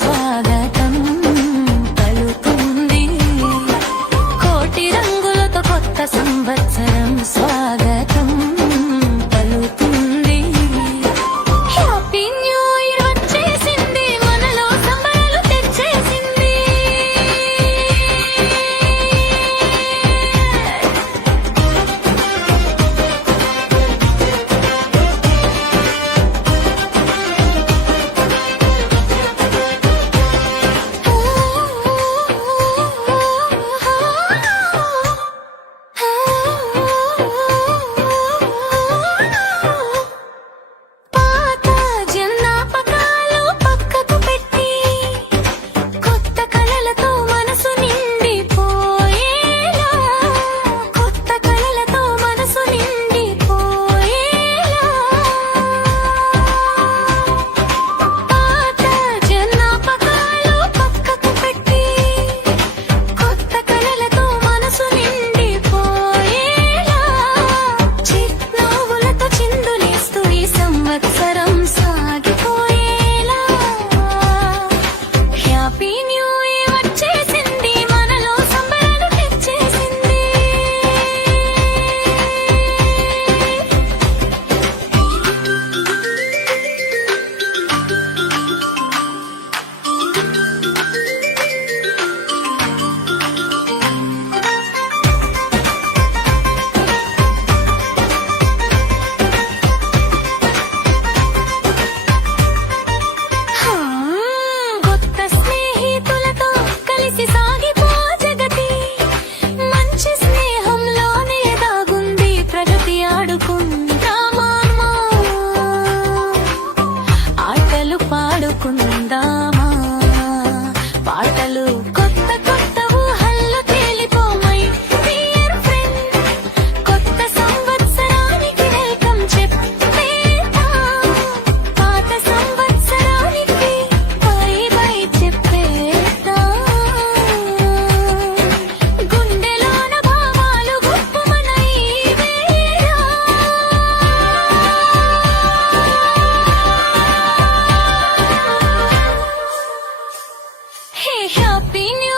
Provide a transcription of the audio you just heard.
స్వాగతం పలుకుతుంది. కోటి రంగులతో కొత్త సంవత్సరం స్వాగతం పలుకుతుంది. హ్యాపీ న్యూ ఇయర్ వచ్చేసింది, మనలో సంబరాలు తెచ్చేసింది. పాత జ్ఞాపకాలు పక్కకు పెట్టి కొత్త కలలతో మనసు నిండిపోయేలా, కొత్త కలలతో మనసు నిండిపోయేలా. పాత జ్ఞాపకాలు పక్కకు పెట్టి కొత్త కలలతో మనసు నిండిపోయేలా, చిరునవ్వులతో చిందులేస్తూ ఈ సంవత్సరం సాగిపోయేలా. హ్యాపీ న్యూ ఇయర్ వచ్చేసింది, మనలో సంబరాలు తెచ్చేసింది. కొత్త స్నేహితులతో కలిసి సాగిపో జగతి, మంచి స్నేహంలోనే దాగుంది ప్రగతి. ఆడుకుందామా, ఆటలు పాడుకుందామా, పాటలు కొత్త కొత్త ఊహల్లో తేలిపోమై డియర్ ఫ్రెండ్. కొత్త సంవత్సరానికి వెల్కమ్ చెప్పేద్దాం, పాత సంవత్సరానికి బై బై చెప్పేద్దాం. గుండెలోన భావాలు గుప్పుమన ఈ వేళ. Hey happy new